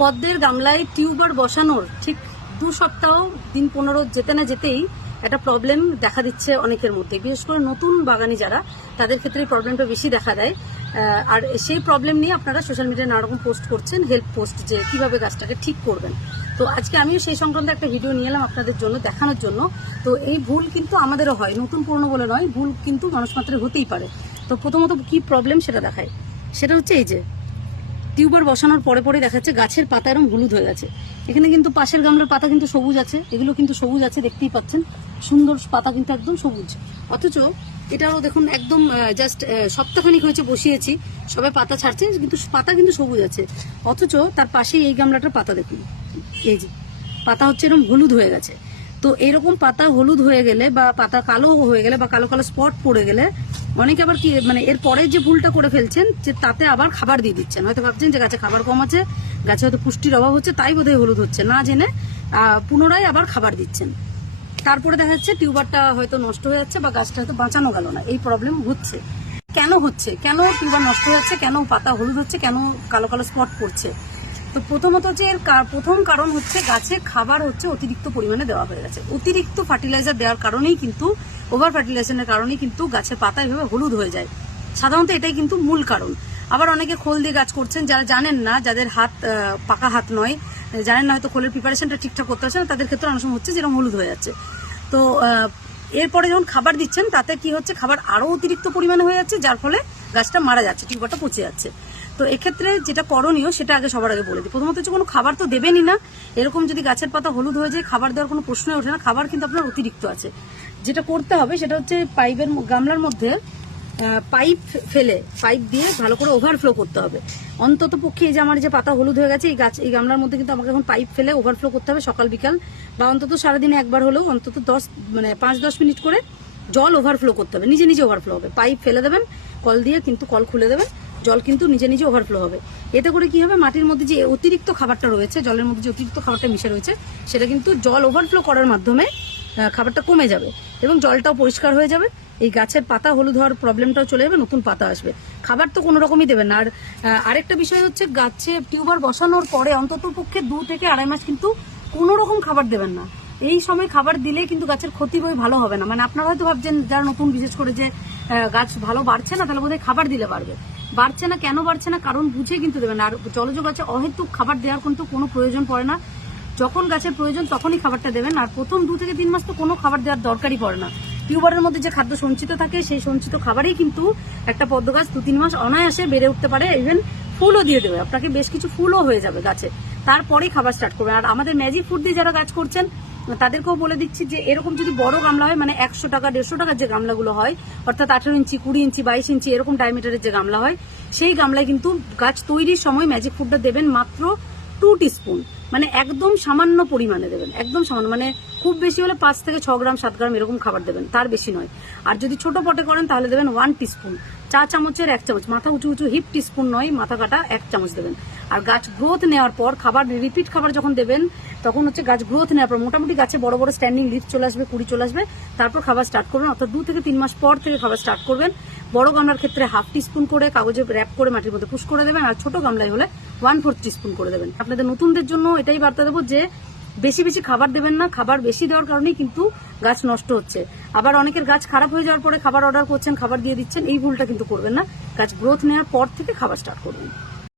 পদ্মের গামলায় টিউবার বসানোর ঠিক 2 সপ্তাহ দিন 15 যেতে না যেতেই একটা প্রবলেম দেখা দিচ্ছে অনেকের মধ্যে, বিশেষ করে নতুন বাগানি যারা, তাদের ক্ষেত্রে এই প্রবলেমটা বেশি দেখা দেয়। আর সেই প্রবলেম নিয়ে আপনারা সোশ্যাল মিডিয়ায় নানা রকম পোস্ট করছেন, হেল্প পোস্ট, যে কিভাবে গাছটাকে ঠিক করবেন। তো আজকে আমিও সেই সংক্রান্ত একটা ভিডিও নিয়ে এলাম আপনাদের জন্য, দেখানোর জন্য। তো এই ভুল কিন্তু আমাদেরও হয়, নতুন পুরনো বলে নয়, ভুল কিন্তু মানুষ মাত্রে হতেই পারে। তো প্রথমত কি প্রবলেম সেটা দেখায়, সেটা হচ্ছে এই যে টিউবার বসানোর পরে পরে দেখা যাচ্ছে গাছের পাতা এরকম হলুদ হয়ে গেছে। এখানে কিন্তু পাশের গামলার পাতা কিন্তু সবুজ আছে, এগুলো কিন্তু সবুজ আছে, দেখতেই পাচ্ছেন সুন্দর পাতা কিন্তু একদম সবুজ। অথচ এটাও দেখুন একদম জাস্ট সপ্তাহখানিক হয়েছে বসিয়েছি, সবাই পাতা ছাড়ছে কিন্তু পাতা কিন্তু সবুজ আছে। অথচ তার পাশেই এই গামলাটার পাতা দেখুন, এই যে পাতা হচ্ছে এরকম হলুদ হয়ে গেছে। তো এরকম পাতা হলুদ হয়ে গেলে বা পাতা কালো হয়ে গেলে বা কালো কালো স্পট পড়ে গেলে অনেকে আবার কি মানে এর পরে যে ভুলটা করে ফেলছেন, যে তাতে আবার খাবার দিয়ে দিচ্ছেন। হয়তো ভাবছেন যে গাছে খাবার কম আছে, গাছে হয়তো পুষ্টির অভাব হচ্ছে, তাই বোধহয় হলুদ হচ্ছে, না জেনে পুনরায় আবার খাবার দিচ্ছেন। তারপরে দেখা যাচ্ছে টিউবারটা হয়তো নষ্ট হয়ে যাচ্ছে বা গাছটা হয়তো বাঁচানো গেল না। এই প্রবলেম হচ্ছে কেন, কেন টিউবার নষ্ট হয়ে যাচ্ছে, কেন পাতা হলুদ হচ্ছে, কেন কালো কালো স্পট পড়ছে? তো প্রথমত হচ্ছে এর প্রথম কারণ হচ্ছে গাছে খাবার হচ্ছে অতিরিক্ত পরিমাণে দেওয়া হয়ে গেছে। অতিরিক্ত ফার্টিলাইজার দেওয়ার কারণেই কিন্তু, ওভার ফার্টিলাইজারের কারণেই কিন্তু গাছের পাতা এভাবে হলুদ হয়ে যায়। সাধারণত এটাই কিন্তু মূল কারণ। আবার অনেকে খোল দিয়ে গাছ করছেন, যারা জানেন না, যাদের হাত পাকা হাত নয়, জানেন না, হয়তো খোলের প্রিপারেশনটা ঠিকঠাক করতে পারছে না, তাদের ক্ষেত্রে অনেক সময় হচ্ছে যেরকম হলুদ হয়ে যাচ্ছে। তো এরপরে যখন খাবার দিচ্ছেন তাতে কি হচ্ছে, খাবার আরো অতিরিক্ত পরিমাণে হয়ে যাচ্ছে, যার ফলে গাছটা মারা যাচ্ছে, টিউবারটা পচে যাচ্ছে। তো এক্ষেত্রে যেটা করণীয় সেটা আগে সবার আগে বলে দিই। প্রথমত হচ্ছে কোনো খাবার তো দেবেনই না। এরকম যদি গাছের পাতা হলুদ হয়ে যায়, খাবার দেওয়ার কোনো প্রশ্নই ওঠে না। খাবার কিন্তু আপনার অতিরিক্ত আছে। যেটা করতে হবে সেটা হচ্ছে পাইপের গামলার মধ্যে পাইপ দিয়ে ভালো করে ওভারফ্লো করতে হবে। অন্তত পক্ষে এই যে আমার যে পাতা হলুদ হয়ে গেছে, এই গামলার মধ্যে কিন্তু আমাকে এখন পাইপ ফেলে ওভারফ্লো করতে হবে সকাল বিকাল, বা অন্তত সারাদিনে একবার হলেও অন্তত 5-10 মিনিট করে জল ওভারফ্লো করতে হবে। নিজে নিজে ওভারফ্লো হবে। পাইপ ফেলে দেবেন, কল দিয়ে কিন্তু কল খুলে দেবেন, জল কিন্তু নিজে নিজে ওভারফ্লো হবে। এতে করে কি হবে, মাটির মধ্যে যে অতিরিক্ত খাবারটা রয়েছে, জলের মধ্যে যে অতিরিক্ত খাবারটা মিশে রয়েছে, সেটা কিন্তু জল ওভারফ্লো করার মাধ্যমে খাবারটা কমে যাবে এবং জলটাও পরিষ্কার হয়ে যাবে। এই গাছের পাতা হলুদ হওয়ার প্রবলেমটাও চলে যাবে, নতুন পাতা আসবে। খাবার তো কোনো রকমই দেবেন না। আর আরেকটা বিষয় হচ্ছে, গাছে টিউবার বসানোর পরে অন্তত পক্ষে 2 থেকে 2.5 মাস কিন্তু কোনো রকম খাবার দেবেন না। এই সময় খাবার দিলে কিন্তু গাছের ক্ষতি ভালো হবে না। মানে আপনারা হয়তো ভাবছেন, যারা নতুন বিশেষ করে, যে গাছ ভালো বাড়ছে না, তাহলে বোধহয় খাবার দিলে বাড়বে। বাড়ছে না, কেন বাড়ছে না কারণ বুঝে কিন্তু দেবেন। আর জলজ গাছে অহেতুক খাবার দেওয়ার কিন্তু কোনো প্রয়োজন পড়ে না। যখন গাছের প্রয়োজন তখনই খাবারটা দেবেন। আর প্রথম 2 থেকে 3 মাস তো কোনো খাবার দেওয়ার দরকারই পড়ে না। টিউবারের মধ্যে যে খাদ্য সঞ্চিত থাকে, সেই সঞ্চিত খাবারই কিন্তু একটা পদ্ম গাছ 2-3 মাস অনায়াসে বেড়ে উঠতে পারে। ইভেন ফুলও দিয়ে দেবে আপনাকে, বেশ কিছু ফুলও হয়ে যাবে গাছে, তারপরেই খাবার স্টার্ট করবে। আর আমাদের ম্যাজিক ফুড দিয়ে যারা গাছ করছেন তাদেরকেও বলে দিচ্ছি যে এরকম যদি বড় গামলা হয়, মানে 100 টাকা 150 টাকার যে গামলাগুলো হয়, অর্থাৎ 18 ইঞ্চি 20 ইঞ্চি 22 ইঞ্চি এরকম ডায়ামিটারের যে গামলা হয়, সেই গামলায় কিন্তু গাছ তৈরির সময় ম্যাজিক ফুডটা দেবেন মাত্র 2 টিস্পুন। মানে একদম সামান্য পরিমাণে দেবেন, একদম সামান্য, মানে খুব বেশি হলে 5 থেকে 6 গ্রাম 7 গ্রাম এরকম খাবার দেবেন, তার বেশি নয়। আর যদি ছোট পটে করেন তাহলে দেবেন 1 টিস্পুন, চা চামচের 1 চামচ, মাথা উঁচু উঁচু হিপ টিস্পুন নয়, মাথা কাটা 1 চামচ দেবেন। আর গাছ গ্রোথ নেওয়ার পর খাবার, রিপিট খাবার যখন দেবেন, তখন হচ্ছে গাছ গ্রোথ নেওয়ার পর মোটামুটি গাছে বড় বড় স্ট্যান্ডিং লিফ চলে আসবে, কুড়ি চলে আসবে, তারপর খাবার স্টার্ট করবেন। অর্থাৎ 2 থেকে 3 মাস পর থেকে খাবার স্টার্ট করবেন। বড় গামলার ক্ষেত্রে 1/2 টিস্পুন করে কাগজে র্যাপ করে মাটির মধ্যে পুশ করে দেবেন, আর ছোট গামলায় হলে 1/4 টিস্পুন করে দেবেন। আপনাদের নতুনদের জন্য এটাই বার্তা দেবো যে বেশি বেশি খাবার দেবেন না। খাবার বেশি দেওয়ার কারণেই কিন্তু গাছ নষ্ট হচ্ছে। আবার অনেকের গাছ খারাপ হয়ে যাওয়ার পরে খাবার অর্ডার করছেন, খাবার দিয়ে দিচ্ছেন, এই ভুলটা কিন্তু করবেন না। গাছ গ্রোথ নেওয়ার পর থেকে খাবার স্টার্ট করবেন।